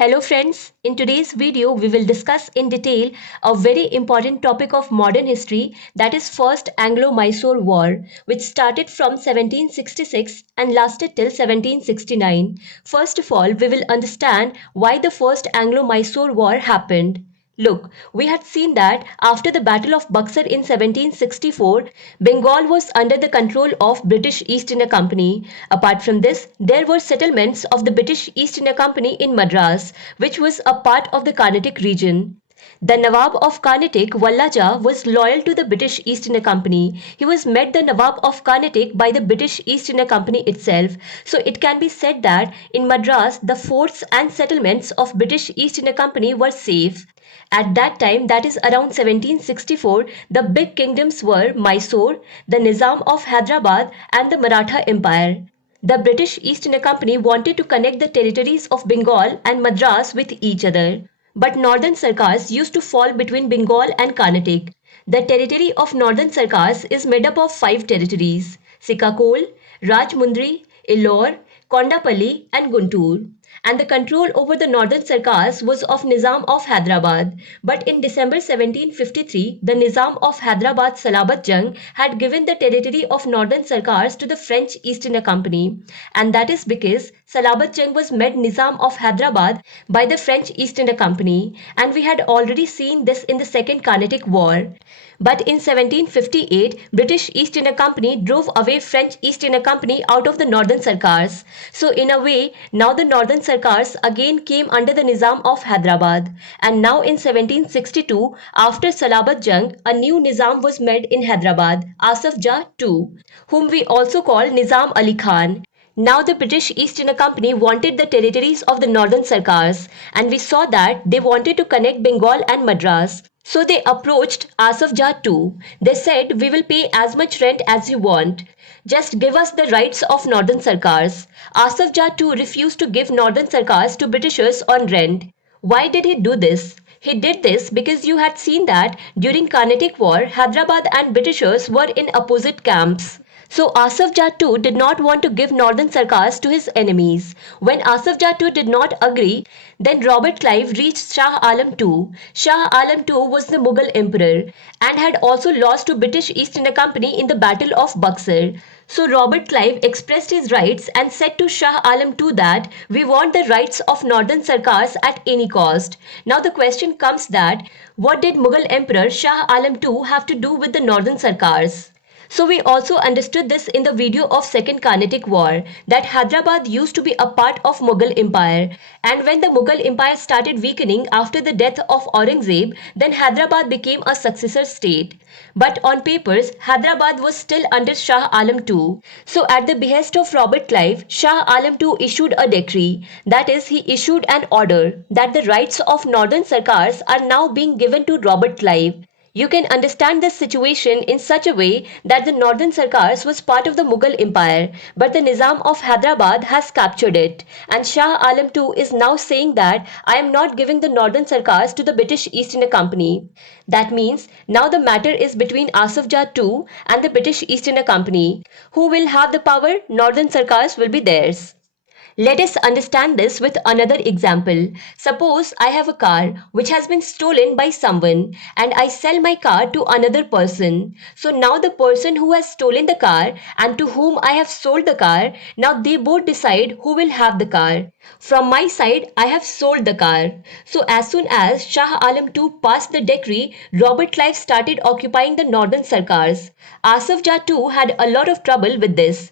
Hello friends, in today's video we will discuss in detail a very important topic of modern history, that is First Anglo Mysore War, which started from 1766 and lasted till 1769. First of all, we will understand why the First Anglo Mysore War happened. Look, we had seen that after the Battle of Buxar in 1764, Bengal was under the control of British East India Company. Apart from this, there were settlements of the British East India Company in Madras, which was a part of the Carnatic region. The Nawab of Carnatic, Wallaja, was loyal to the British East India Company. He was made the Nawab of Carnatic by the British East India Company itself. So it can be said that in Madras, the forts and settlements of British East India Company were safe. At that time, that is around 1764, the big kingdoms were Mysore, the Nizam of Hyderabad, and the Maratha Empire. The British East India Company wanted to connect the territories of Bengal and Madras with each other. But Northern Sarkars used to fall between Bengal and Carnatic. The territory of Northern Sarkars is made up of five territories: Sikakol, Rajmundry, Ellore, Kondapalli, and Guntur, and the control over the Northern Sarkars was of Nizam of Hyderabad. But in December 1753, the Nizam of Hyderabad Salabat Jung had given the territory of Northern Sarkars to the French East India Company, and that is because Salabat Jung was made Nizam of Hyderabad by the French East India Company, and we had already seen this in the Second Carnatic War. But in 1758, British East India Company drove away French East India Company out of the Northern Sarkars. So in a way, now the Northern Sarkars again came under the Nizam of Hyderabad. And now in 1762, after Salabat Jung, a new Nizam was made in Hyderabad, Asaf Jah II, whom we also call Nizam Ali Khan. Now the British East India Company wanted the territories of the Northern Sarkars, and we saw that they wanted to connect Bengal and Madras. So they approached Asaf Jah II. They said, "We will pay as much rent as you want. Just give us the rights of Northern Sarkars." Asaf Jah II refused to give Northern Sarkars to Britishers on rent. Why did he do this? He did this because you had seen that during Carnatic War, Hyderabad and Britishers were in opposite camps. So Asaf Jah II did not want to give Northern Sarkars to his enemies. When Asaf Jah II did not agree, then Robert Clive reached Shah Alam II. Shah Alam II was the Mughal emperor and had also lost to British East India Company in the Battle of Buxar. So Robert Clive expressed his rights and said to Shah Alam II that we want the rights of Northern Sarkars at any cost. Now the question comes that what did Mughal Emperor Shah Alam II have to do with the Northern Sarkars? So we also understood this in the video of Second Carnatic War, that Hyderabad used to be a part of Mughal Empire, and when the Mughal Empire started weakening after the death of Aurangzeb, then Hyderabad became a successor state. But on papers, Hyderabad was still under Shah Alam II. So at the behest of Robert Clive, Shah Alam II issued a decree, that is, he issued an order that the rights of Northern Sarkars are now being given to Robert Clive. You can understand this situation in such a way that the Northern Sarkars was part of the Mughal Empire, but the Nizam of Hyderabad has captured it, and Shah Alam II is now saying that I am not giving the Northern Sarkars to the British East India Company. That means now the matter is between Asaf Jah II and the British East India Company. Who will have the power? Northern Sarkars will be theirs. Let us understand this with another example. Suppose I have a car which has been stolen by someone and I sell my car to another person. So now the person who has stolen the car and to whom I have sold the car, now they both decide who will have the car. From my side, I have sold the car. So as soon as Shah Alam II passed the decree, Robert Clive started occupying the Northern Sarkars. Asaf Jah II had a lot of trouble with this.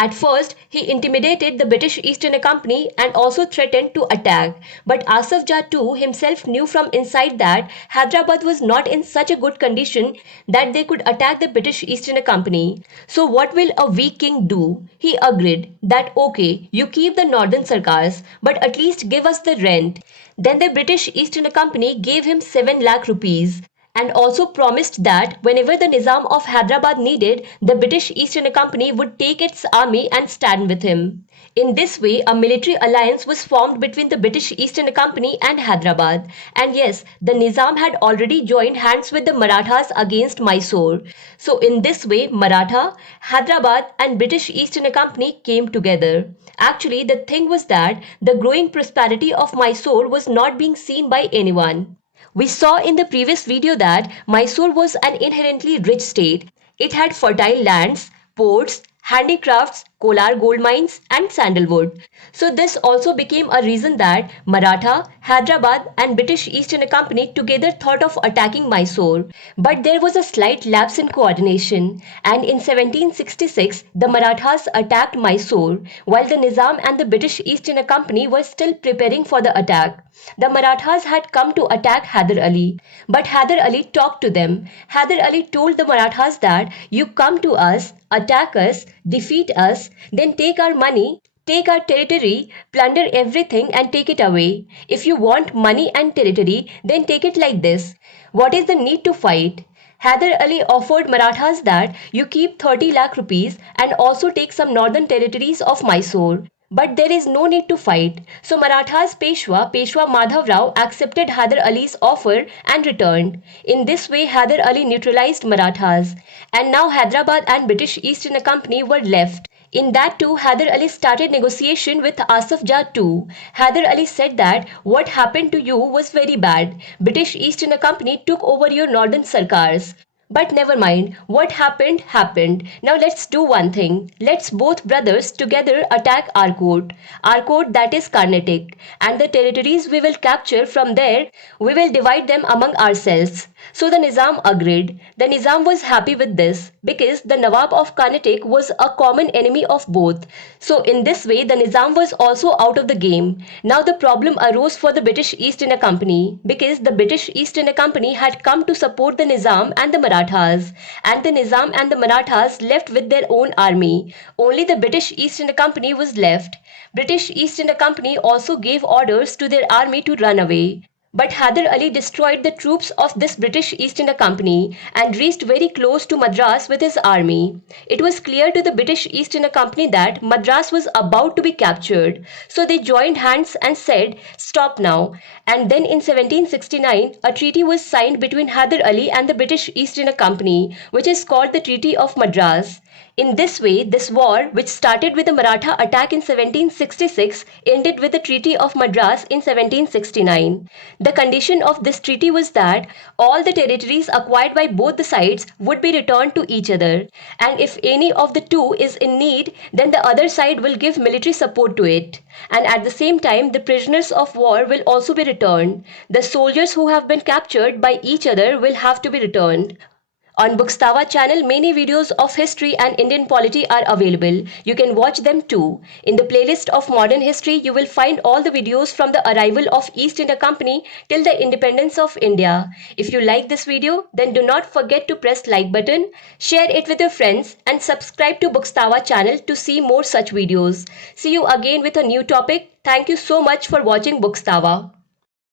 At first, he intimidated the British East India Company and also threatened to attack. But Asaf Jah II himself knew from inside that Hyderabad was not in such a good condition that they could attack the British East India Company. So what will a weak king do? He agreed that okay, you keep the Northern Sarkars, but at least give us the rent. Then the British East India Company gave him 7 lakh rupees. and also promised that whenever the Nizam of Hyderabad needed, the British East India Company would take its army and stand with him. In this way, a military alliance was formed between the British East India Company and Hyderabad. And yes, the Nizam had already joined hands with the Marathas against Mysore. So in this way, Maratha, Hyderabad and British East India Company came together. Actually, the thing was that the growing prosperity of Mysore was not being seen by anyone. We saw in the previous video that Mysore was an inherently rich state. It had fertile lands, ports, handicrafts, kolar gold mines, and sandalwood. So this also became a reason that Maratha, Hyderabad, and British East India Company together thought of attacking Mysore. But there was a slight lapse in coordination, and in 1766 the Marathas attacked Mysore, while the Nizam and the British East India Company were still preparing for the attack. The Marathas had come to attack Hyder Ali, but Hyder Ali talked to them. Hyder Ali told the Marathas that you come to us, attack us, defeat us, then take our money, take our territory, plunder everything and take it away. If you want money and territory, then take it like this. What is the need to fight? Hyder Ali offered Marathas that you keep 30 lakh rupees and also take some northern territories of Mysore. But there is no need to fight. So Marathas Peshwa Madhav Rao accepted Hyder Ali's offer and returned. In this way, Hyder Ali neutralized Marathas. And now Hyderabad and British East India Company were left. In that too, Hyder Ali started negotiation with Asaf Jah too. Hyder Ali said that what happened to you was very bad. British East India Company took over your Northern Sarkars. But never mind, what happened happened. Now let's do one thing. Let's both brothers together attack Arcot. Arcot, that is Carnatic. And the territories we will capture from there, we will divide them among ourselves. So the Nizam agreed. The Nizam was happy with this because the Nawab of Carnatic was a common enemy of both. So in this way, the Nizam was also out of the game. Now the problem arose for the British East India Company because the British East India Company had come to support the Nizam and the Marathas, and the Nizam and the Marathas left with their own army. Only the British East India Company was left. British East India Company also gave orders to their army to run away. But Hyder Ali destroyed the troops of this British East India Company and reached very close to Madras with his army. It was clear to the British East India Company that Madras was about to be captured. So they joined hands and said, stop now. And then in 1769, a treaty was signed between Hyder Ali and the British East India Company, which is called the Treaty of Madras. In this way, this war, which started with the Maratha attack in 1766, ended with the Treaty of Madras in 1769. The condition of this treaty was that all the territories acquired by both the sides would be returned to each other, and if any of the two is in need, then the other side will give military support to it. And at the same time, the prisoners of war will also be returned. The soldiers who have been captured by each other will have to be returned. On Bookstava channel, many videos of history and Indian polity are available. You can watch them too. In the playlist of modern history, you will find all the videos from the arrival of East India Company till the independence of India. If you like this video, then do not forget to press like button, share it with your friends and subscribe to Bookstava channel to see more such videos. See you again with a new topic. Thank you so much for watching Bookstava.